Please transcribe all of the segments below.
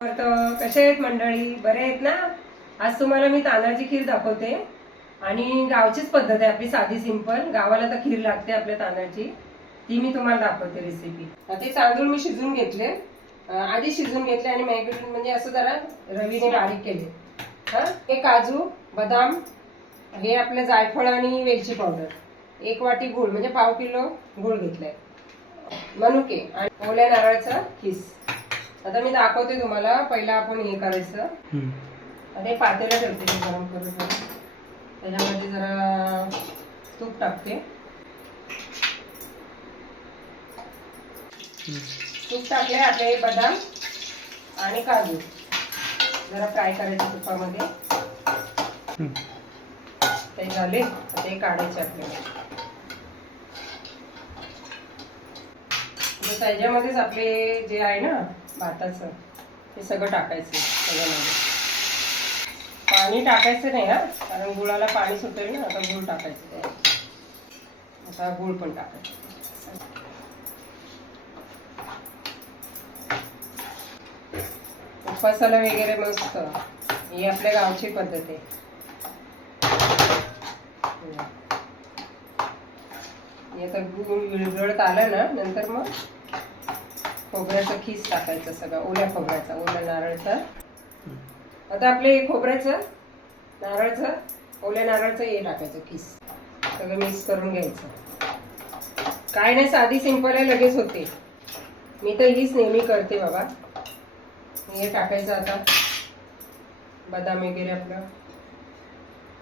तर कसे आहेत मंडळी, बरे आहेत ना? आज तुम्हाला मी तांदळाची खीर दाखवते आणि गावचीच पद्धत आहे आपली, साधी सिंपल. गावाला तर खीर लागते आपल्या तांदळाची, ती मी तुम्हाला दाखवते रेसिपी. ते तांदूळ मी शिजून घेतले, आधी शिजून घेतले आणि म्हणजे असं जरा रवीने बारीक केले. हे काजू, बदाम, हे आपलं जायफळ आणि वेलची पावडर, 1 वाटी गूळ म्हणजे पाव किलो गूळ घेतलाय, मनुके आणि ओल्या नारळाचा किस. आता मी दाखवते तुम्हाला. पहिला आपण हे करायचं, आणि पातेला ठेवते मी गरम करून. त्याच्यामध्ये जरा तूप टाकते. तूप टाकले, आपले बदाम आणि काजू जरा फ्राय करायचे तुपामध्ये. ते झाले, ते काढायचे आपल्याला. त्याच्यामध्येच आपले जे आहे ना भाताचं, ते सगळं टाकायचं त्याच्यामध्ये. पाणी टाकायचं नाही कारण गुळाला पाणी सुटेल ना. आता गुळ टाकायचं, आता गुळ पण टाकायचं. उपवासाला वगैरे मस्त, ही आपल्या गावची पद्धत आहे. आता गुळ विरघळत आलं ना, नंतर मग खोबऱ्याचं खीस टाकायचं, सगळं ओल्या खोबऱ्याचा, ओल्या नारळाचा. आता आपले खोबऱ्याचं, नारळाचं, ओल्या नारळाचं हे टाकायचं खीस, सगळं मिक्स करून घ्यायचं. काय नाही, साधी सिंपल आहे, लगेच होते. मी तर हीच नेहमी करते बाबा. हे टाकायचं आता बदाम वगैरे, आपलं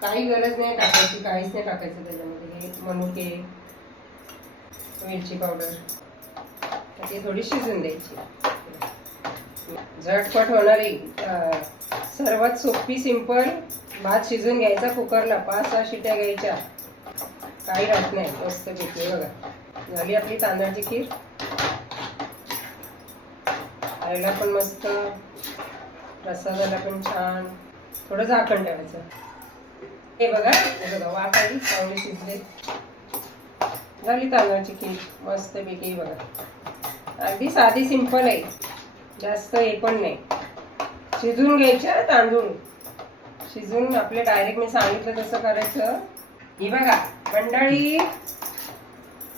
काही गरज नाही टाकायची, काहीच नाही टाकायचं त्याच्यामध्ये. हे मनुके, वेलची पावडर, ती थोडी शिजून द्यायची. झटपट होणारी, सर्वात सोपी सिंपल. भात शिजून घ्यायचा कुकरला, 5-6 शिट्या घ्यायच्या, काही राहत नाही. मस्त पैकी बघा झाली आपली तांदळाची खीर. खायला पण मस्त, रसाला पण छान. थोडं झाकण ठेवायचं. हे बघा, वाफ आली, चांगली शिजले. झाली तांदळाची खीर मस्त पैकी. बघा अगदी साधी सिंपल आहे, जास्त हे पण नाही. शिजून घ्यायचं तांदूळ, शिजून आपले डायरेक्ट मी सांगितलं तसं करायचं. हे बघा मंडळी,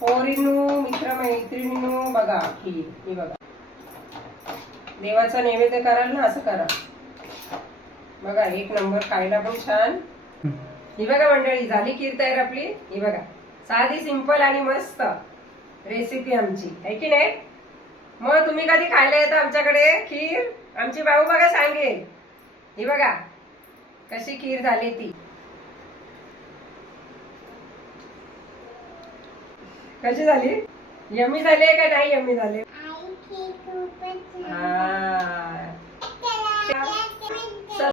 पोरींनो, मित्रमैत्रिणींनो, बघा खीर. ही बघा, देवाचा नैवेद्य कराल ना, असं करा. बघा, 1 नंबर, खायला पण छान. ही बघा मंडळी, झाली खीर तयार आपली. ही बघा, साधी सिंपल आणि मस्त रेसिपी आमची, आहे की नाही? मग तुम्ही कधी खायला येता आमच्याकडे खीर? आमची भाऊ बघा सांगेल. ही बघा कशी खीर झाली ती. कशी झाली? यम्मी झाली का नाही यम्मी झाली?